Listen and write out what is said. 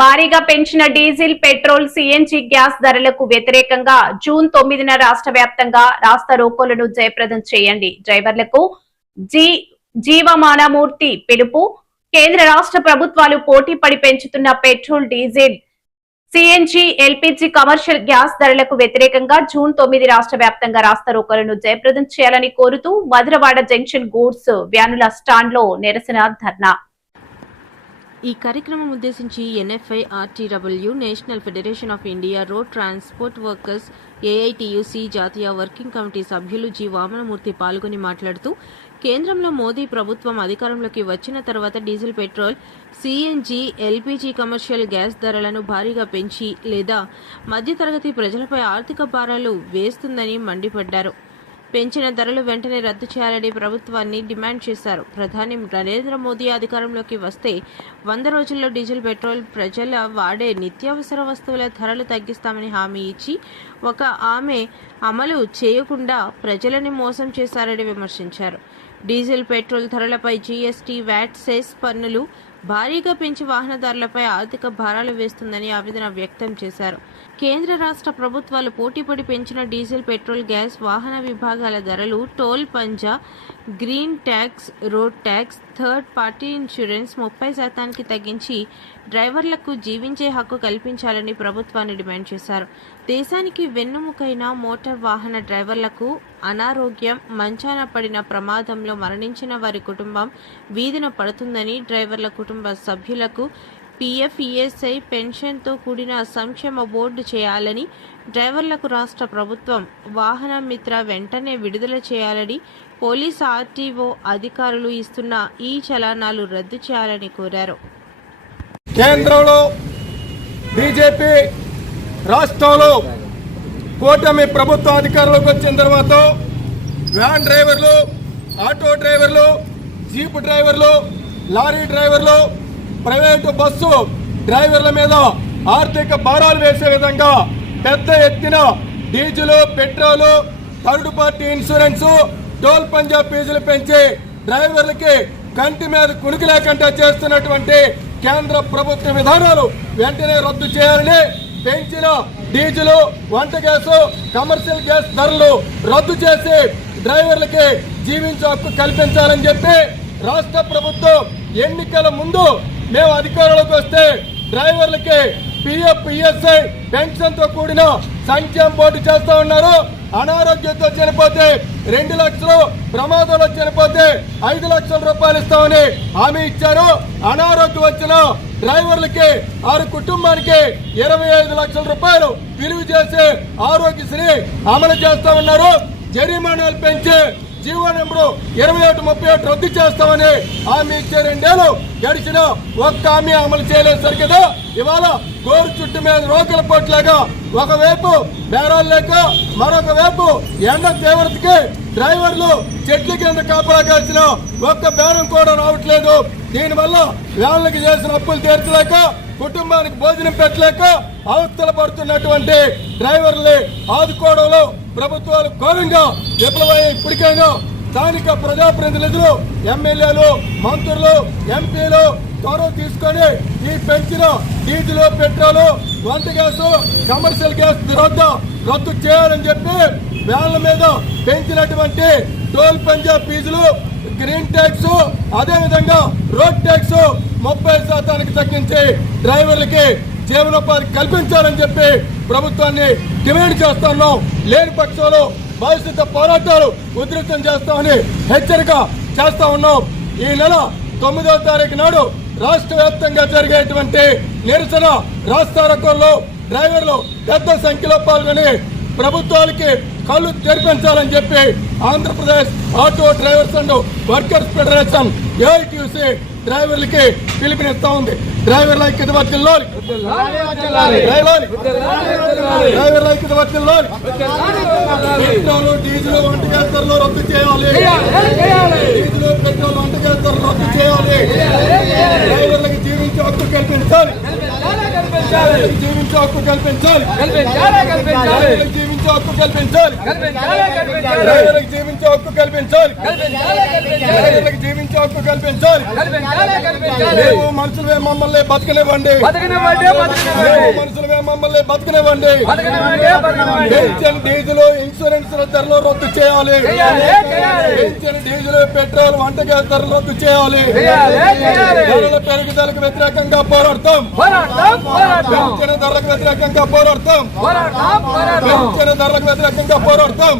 భారీగా పెంచిన diesel, petrol, CNG gas ధరలకు వ్యతిరేకంగా జూన్ 9న రాష్ట్ర వ్యాప్తంగా రాస్తా రోకోలను జయప్రదం చేయండి. డ్రైవర్లకు జీవమానమూర్తి పిలుపు. కేంద్ర రాష్ట్ర ప్రభుత్వాలు పోటీ పడి పెంచుతున్న petrol, diesel, CNG, LPG, commercial gas ధరలకు వ్యతిరేకంగా జూన్ 9 రాష్ట్ర వ్యాప్తంగా రాస్తా రోకోలను జయప్రదం చేయాలని కోరుతూ మధురవాడ జంక్షన్ గూడ్స్ వ్యానుల స్టాండ్లో నిరసన ధర్నా. ఈ కార్యక్రమం ఉద్దేశించి NFI, RTW, national federation of India road transport workers, AITUC జాతీయ వర్కింగ్ కమిటీ సభ్యులు జి. వామనమూర్తి పాల్గొని మాట్లాడుతూ, కేంద్రంలో మోదీ ప్రభుత్వం అధికారంలోకి వచ్చిన తర్వాత diesel, petrol, CNG, LPG, commercial gas ధరలను భారీగా పెంచి లేదా మధ్యతరగతి ప్రజలపై ఆర్థిక భారాలు వేస్తుందని మండిపడ్డారు. పెంచిన ధరలు వెంటనే రద్దు చేయాలని ప్రభుత్వాన్ని డిమాండ్ చేశారు. ప్రధాని నరేంద్ర మోదీ అధికారంలోకి వస్తే 100 రోజుల్లో డీజిల్, పెట్రోల్, ప్రజల వాడే నిత్యావసర వస్తువుల ధరలు తగ్గిస్తామని హామీ ఇచ్చి ఆమె అమలు చేయకుండా ప్రజలని మోసం చేశారని విమర్శించారు. డీజిల్, పెట్రోల్ ధరలపై జీఎస్టీ, వ్యాట్, సెస్ పన్నులు భారీగా పెంచి వాహనదారులపై ఆర్థిక భారాలు వేస్తుందని ఆవేదన వ్యక్తం చేశారు. కేంద్ర రాష్ట్ర ప్రభుత్వాలు పోటీపడి పెంచిన డీజిల్, పెట్రోల్, గ్యాస్, వాహన విభాగాల ధరలు, toll plaza, green tax, road tax, third party insurance 30% తగ్గించి డ్రైవర్లకు జీవించే హక్కు కల్పించాలని ప్రభుత్వాన్ని డిమాండ్ చేశారు. దేశానికి వెన్నెముకైన మోటార్ వాహన డ్రైవర్లకు అనారోగ్యం, మంచాన పడిన ప్రమాదంలో మరణించిన వారి కుటుంబం వీధిన పడుతుందని, డ్రైవర్ల కుటుంబ సభ్యులకు పీఎఫ్, ఈఎస్ఐ, పెన్షన్తో కూడిన సంక్షేమ బోర్డు చేయాలని, డ్రైవర్లకు రాష్ట్ర ప్రభుత్వం వాహన మిత్ర వెంటనే విడుదల చేయాలని, పోలీసు, ఆర్టీఓ అధికారులు ఇస్తున్న ఈ చలానాలు రద్దు చేయాలని కోరారు. కేంద్రంలో బీజేపీ, రాష్ట్రంలో కూటమి ప్రభుత్వం అధికారంలోకి వచ్చిన తర్వాత వ్యాన్ డ్రైవర్లు, ఆటో డ్రైవర్లు, జీప్ డ్రైవర్లు, లారీ డ్రైవర్లు, ప్రైవేటు బస్సు డ్రైవర్ల మీద ఆర్థిక భారాలు వేసే విధంగా పెద్ద ఎత్తున diesel, petrol, third party insurance, toll plaza ఫీజులు పెంచి డ్రైవర్లకి కంటి మీద కునికి లేకుండా చేస్తున్నటువంటి కేంద్ర ప్రభుత్వ విధానాలు వెంటనే రద్దు చేయాలని, పెంచిన డీజిల్, వంట గ్యాస్, కమర్షియల్ గ్యాస్ ధరలు రద్దు చేసి డ్రైవర్లకి జీవించే హక్కు కల్పించాలని చెప్పి రాష్ట్ర ప్రభుత్వం ఎన్నికల ముందు మేము అధికారంలోకి వస్తే డ్రైవర్లకి పీఎఫ్, ఈఎస్ఐ, పెన్షన్ తో కూడిన సంక్షేమ బోర్డు చేస్తా ఉన్నారు. అనారోగ్యంతో చనిపోతే 2 లక్షలు, ప్రమాదంలో చనిపోతే 5 లక్షల రూపాయలు ఇస్తామని హామీ ఇచ్చారు. అనారోగ్యం వచ్చిన డ్రైవర్లకి వారి కుటుంబానికి 25 లక్షల రూపాయలు విలువ చేసి ఆరోగ్యశ్రీ అమలు చేస్తా ఉన్నారు. జరిమానాలు పెంచి జీవో నెంబరు 21, 31 రద్దు చేస్తామని హామీ ఇచ్చే 2 ఏళ్లు గడిచిన ఒక్క హామీ అమలు చేయలేదు. సరికదా ఇవాళ గోరు చుట్టు మీద రోగుల పొట్లాగా ఒకవైపు బేరాలు లేక మరొక వైపు ఎండ తీవ్రతకి డ్రైవర్లు చెట్ల కింద కాపలా కాల్చిన ఒక్క బేరం కూడా రావట్లేదు. దీనివల్ల వ్యాన్లకు చేసిన అప్పులు తీర్చలేక, కుటుంబానికి భోజనం పెట్టలేక అవస్థలు పడుతున్నటువంటి డ్రైవర్లు ఆదుకోవడంలో ప్రభుత్వాలు ఘోరంగా విఫలమయ్యాయి. ఇప్పటికైనా స్థానిక ప్రజాప్రతినిధులు, ఎమ్మెల్యేలు, మంత్రులు, ఎంపీలు చొరవ తీసుకొని ఈ పెంచిన డీజిల్, పెట్రోల్, వంట గ్యాస్, కమర్షియల్ గ్యాస్ రద్దు చేయాలని చెప్పి వ్యాన్ల మీద పెంచినటువంటి టోల్ పంజా ఫీజులు, గ్రీన్ ట్యాక్స్, అదేవిధంగా రోడ్ ట్యాక్స్ 30% తగ్గించి డ్రైవర్లకి జీవనోపాధి కల్పించాలని చెప్పి ప్రభుత్వాన్ని డిమాండ్ చేస్తున్నాం. లేని పక్షంలో భవిష్యత్తు పోరాటాలు ఉధృతం చేస్తామని హెచ్చరిక చేస్తా ఉన్నాం. ఈ నెల 9వ తారీఖు నాడు రాష్ట్ర వ్యాప్తంగా జరిగేటువంటి నిరసన రాస్తా రోకోల్లో డ్రైవర్లు పెద్ద సంఖ్యలో పాల్గొని ప్రభుత్వాలకి కళ్ళు తెరిపించాలని చెప్పి Andhra Pradesh auto drivers and workers federation, AITUC డ్రైవర్లకి పిలుపునిస్తా ఉంది. డ్రైవర్ల ఐక్యత వర్ధిల్లాలి, డ్రైవర్ల ఐక్యత వర్ధిల్లాలి. పెట్రోల్, డీజిల్, వంట గ్యాస్ ధరలు రద్దు చేయాలి. డీజిల్, పెట్రోల్, వంట గ్యాస్ ధరలు రద్దు చేయాలి. డ్రైవర్లకి జీవించే హక్కు కల్పించాలి. జీవించే హక్కు కల్పించాలి. జీవించే హక్కు కల్పించాలి. రైతులకు జీవించే హక్కు కల్పించాలి. రైతులకు జీవించే హక్కు కల్పించాలి. మేము మనుషులమే మమ్మల్ని బతకనివ్వండి. మనుషులమే మమ్మల్ని బతకనివ్వండి. పెన్షన్ డీజిల్ ఇన్సూరెన్స్ ధరలు రద్దు చేయాలి. పెన్షన్ డీజిల్ పెట్రోల్ వంట గ్యాస్ ధరలు రద్దు చేయాలి. ధరల పెరుగుదలకు వ్యతిరేకంగా పోరాడతాం. పెన్షన్ ధరలకు వ్యతిరేకంగా పోరాడతాం. పెన్షన్ ధరలకు వ్యతిరేకంగా పోరాడతాం.